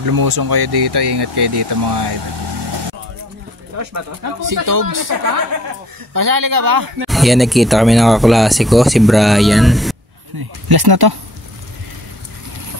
Pag lumusong kayo dito, ingat kayo dito mga idol. Si Togs. Pasali ka ba? Yan, nagkita kami ng kaklase ko, si Brian. Last na to.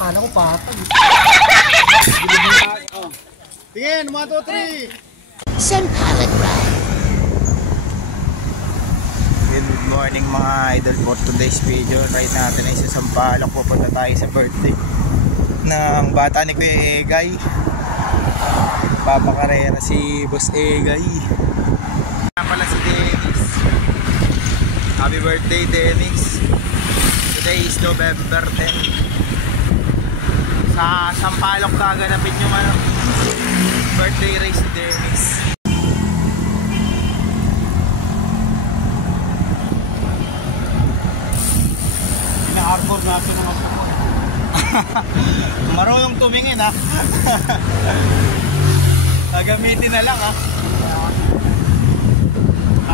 Akala ko patag. Tingin, 1, 2, 3. Some pilot ride. Good morning mga idol, for today's video. Ride natin ay sa Sampaloc. Pupunta tayo sa birthday ng bata ni Kuya Egay. Papakarera si Boss Egay. Pala si Dennis. Happy birthday Dennis. Today is November 10. Sa Sampaloc kaganapin yung birthday race ni Dennis. Ina-arbor natin ang ako. Marunong tumingin ha. Gagamitin na lang ha.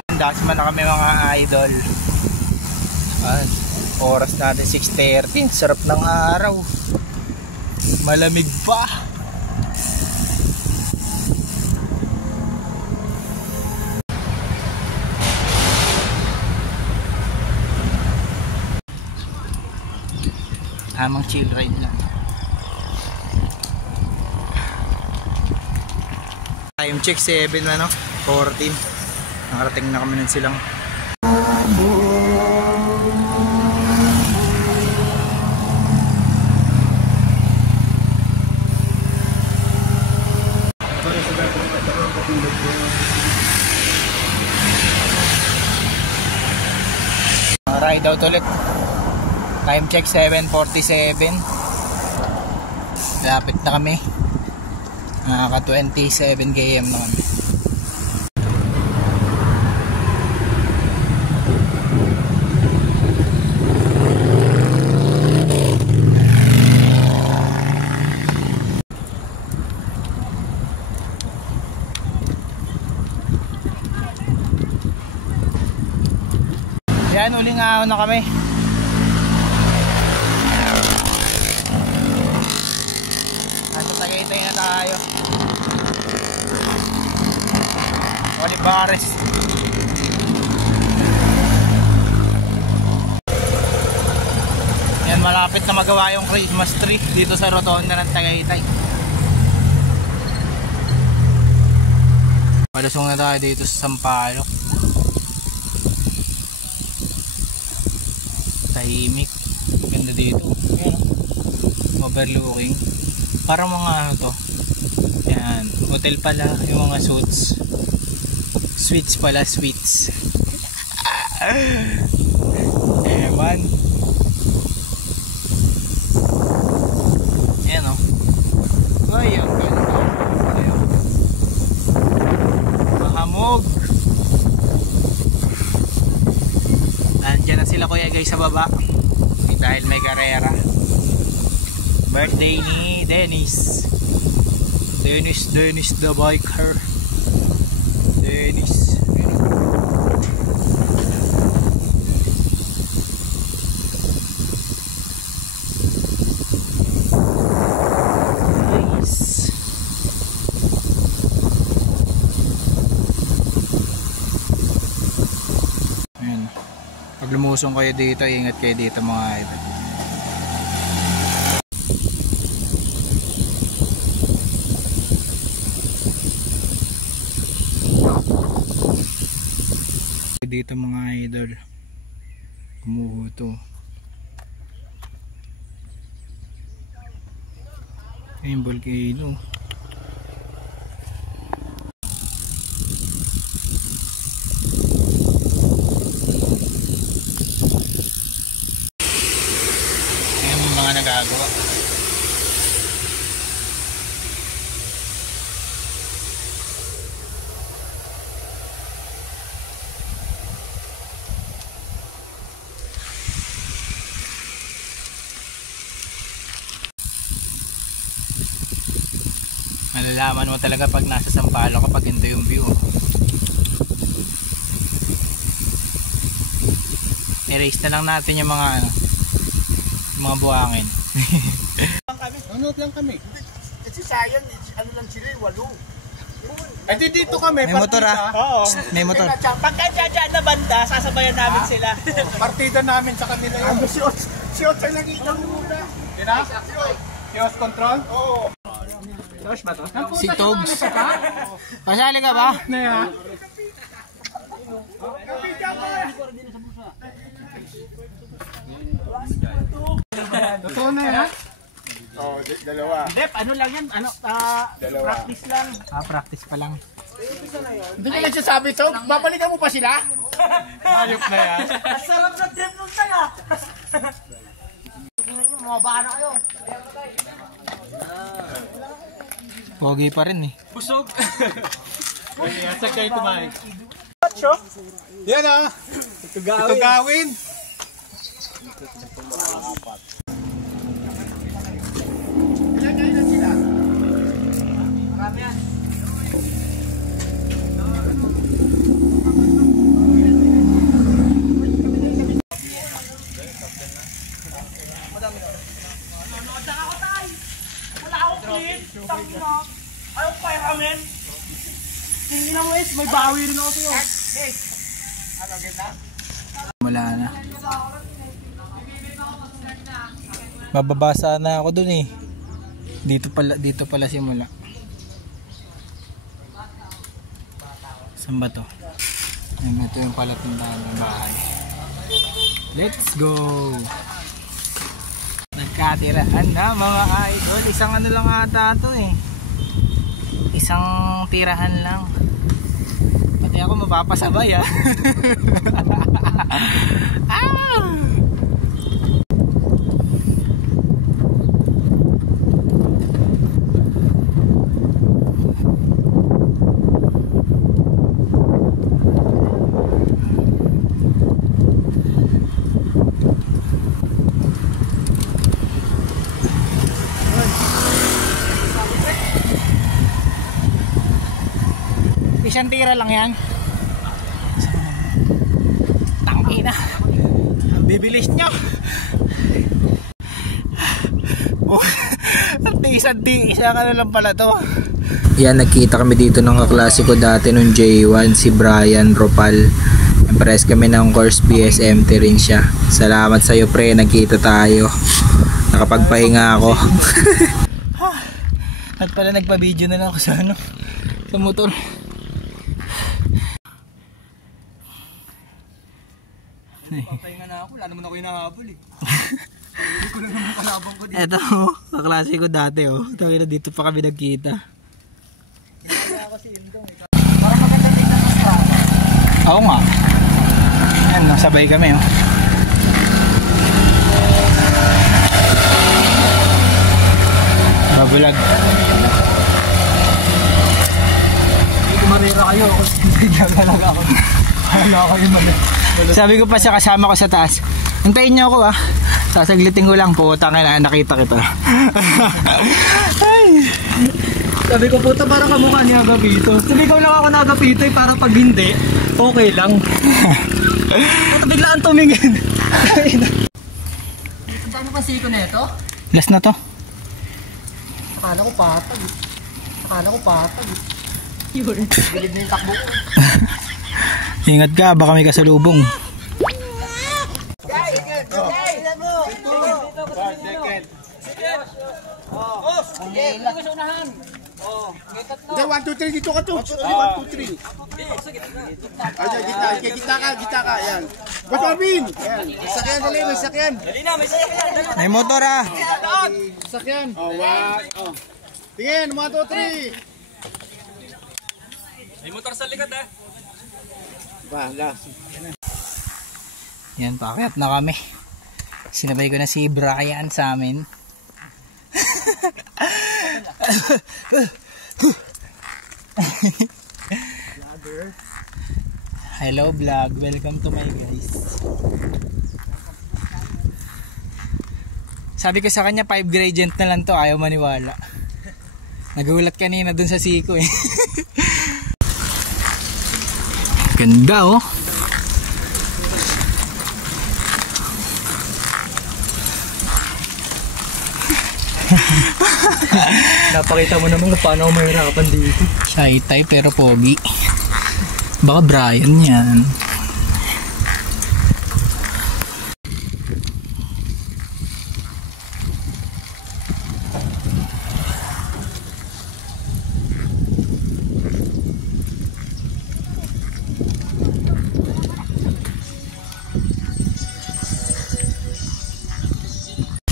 Andas man na kami mga idol. Oras natin 6:30. Sarap ng araw. Malamig pa. Tamang chill ride lang. Time check 7 ano, 14. Nakarating na kami ng silang. Ride out ulit. Time check 7:47. Lapit na kami. Nakaka 27 km na kami. Yan, uling ahon na kami. Tagaytay na tayo. Olivares. Yan, malapit na magawa yung Christmas tree dito sa Rotonda ng Tagaytay. Malusong na tayo dito sa Sampaloc. Tahimik. Ganda dito. Yan, overlooking. Parang mga ano to. Yan, hotel pala yung mga suits. Suites pala, suites. Ewan. Yan o. Ay, ang ganda. Ayun. Mahamog. Andiyan na sila Kuya guys sa baba. Dahil may karera. Birthday ni Dennis. Dennis the biker. Dennis. Nice. Ayan. Pag lumusong kayo dito, ingat kayo dito mga idol. Dito mga idol, kumuhuto. Ayun, volcano. Ayun yung mga nagagawa. Malalaman mo talaga pag nasa Sampaloc kapag ito yung view. I-race na lang natin yung mga buhangin. Nanonood lang kami. Kasi sayang, ano lang sila, 8. Ay, dito kami. May motor ah. Oo. May motor. Pagka dyan na banda, sasabayan namin sila. Partida namin sa kanila yun. Si Ot ay nakita mo muna. Yun na? Si Ot control? Oo. Si Togs. Pasali ka ba? Na yan. Totoo na yan? Oo, dalawa. Dep, ano lang yan? Practice lang. Practice pa lang. Hindi ko nagsasabi, Tog. Babalikan mo pa sila? Ayop na yan. Sarap na trip nung tayo. Mga baka na kayo. Pogi pa rin eh. Busog. Saan kayo kumain? Yan ah. Ito gawin. Ilan sila? Marami yan. Wala akong clean. Ayaw pa ramen. Tingin mo is, may bawi rin ako sa'yo. Wala na. Mababasa na ako dun eh. Dito pala simula. Saan ba to? Ayun, ito yung palatandaan ng bahay. Let's go! Nagkatirahan na mga idol. Isang ano lang ata to eh. Isang tirahan lang. Pati ako mapapasabay ah. Ah! Isang tira lang yan. Tangina. Ang bibilis nyo. Oh, isa ka na lang pala to. Yan, nagkita kami dito ng kaklase ko dati nung J1, si Brian Ropal. Impress kami ng course BSMT rin siya. Salamat sa'yo pre, nagkita tayo. Nakapagpahinga ako. At pala nagpa-video na lang ako sa ano, sa motor. Papahinga na ako, wala naman ako hinahabol eh. Hindi ko na naman kalabang ko dito. Eto, kaklase ko dati oh. Tangina dito pa kami nagkita. Hinala ako si Indong eh. Parang maganda tingnan ng strata. Oo nga. Yan, sabay kami oh. Mabulag. Hindi ko marira kayo kasi bigyan talaga ako. Wala kayo malit. Sabi ko pa sa kasama ko sa taas, hintayin niyo ako ah. Sasaglitin ko lang po, tangina nakita kita. Ay. Sabi ko puta parang kamukha niya Agapito. Sabi ko lang ako na Agapito eh, para pag hindi, okay lang. At biglaan tumingin. Ano pa siko na ito? Last na to. Akala ko patag. Yun. Bilid na yung takbo ko. Ingat ka, baka may kasalubong. Hindi, 1, 2, 3 dito ka to. 1, 2, 3. Gita ka. Yan. Ba't Marvin? Yan. May sakyan, dali. May sakyan. May motor ah. Sakyan. Oh, 1. Oh. Tingin, 1, 2, 3. May motor sa likod eh. Bahala. Yan, pakyat na kami. Sinabay ko na si Brian sa amin. Hello vlog, welcome to my guys. Sabi ko sa kanya 5 gradient na lang to, ayaw maniwala. Nagulat kanina dun sa siko eh. Ganda oh. Napakita mo naman kung paano ako mahirapan dito. Shy type pero pogi. Baka Brian yan.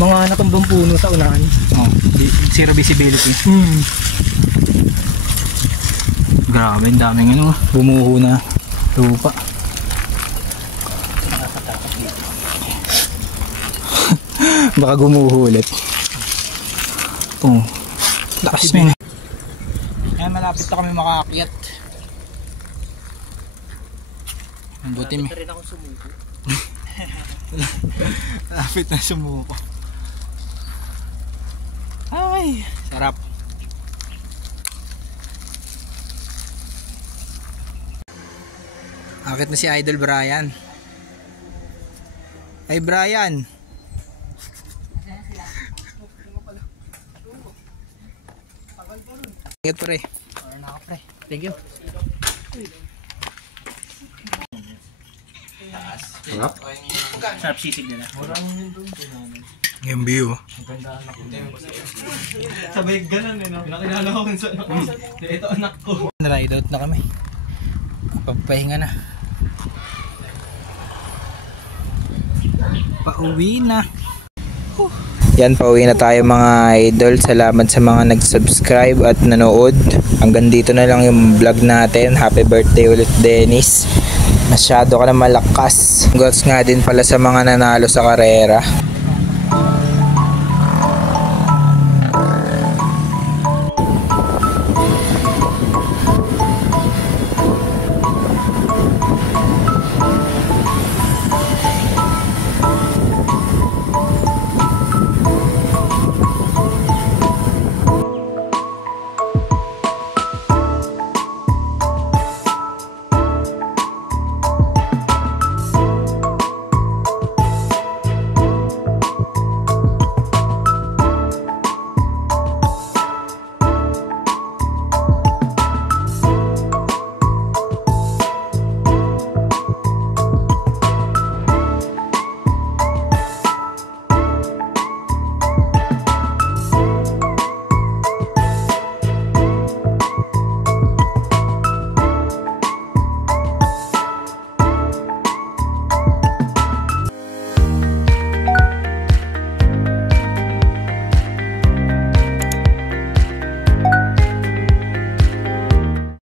Mga natumbang puno sa unahan. Oh, zero visibility. Grabe, ang daming ano, bumuho na lupa. Baka gumuho ulit. Oh, lakas na. Ayan, malapit na kami makaakyat. Ang buti mo. Rin akong sumuko. Malapit na sumuko. Ay, sarap. Akit na si Idol Brian. Ay Brian. Ingat pre. Thank you. Sharp sisig nila. Yung view. Sabay ganun eh, no? Nakilala ko kung saan ako. Ito anak ko. Ride out na kami. Pagpahinga na. Pauwi na. Yan, pauwi na tayo mga idol. Salamat sa mga nag-subscribe at nanood. Hanggang dito na lang yung vlog natin. Happy birthday ulit Dennis. Masyado ka na malakas. Congrats nga din pala sa mga nanalo sa karera.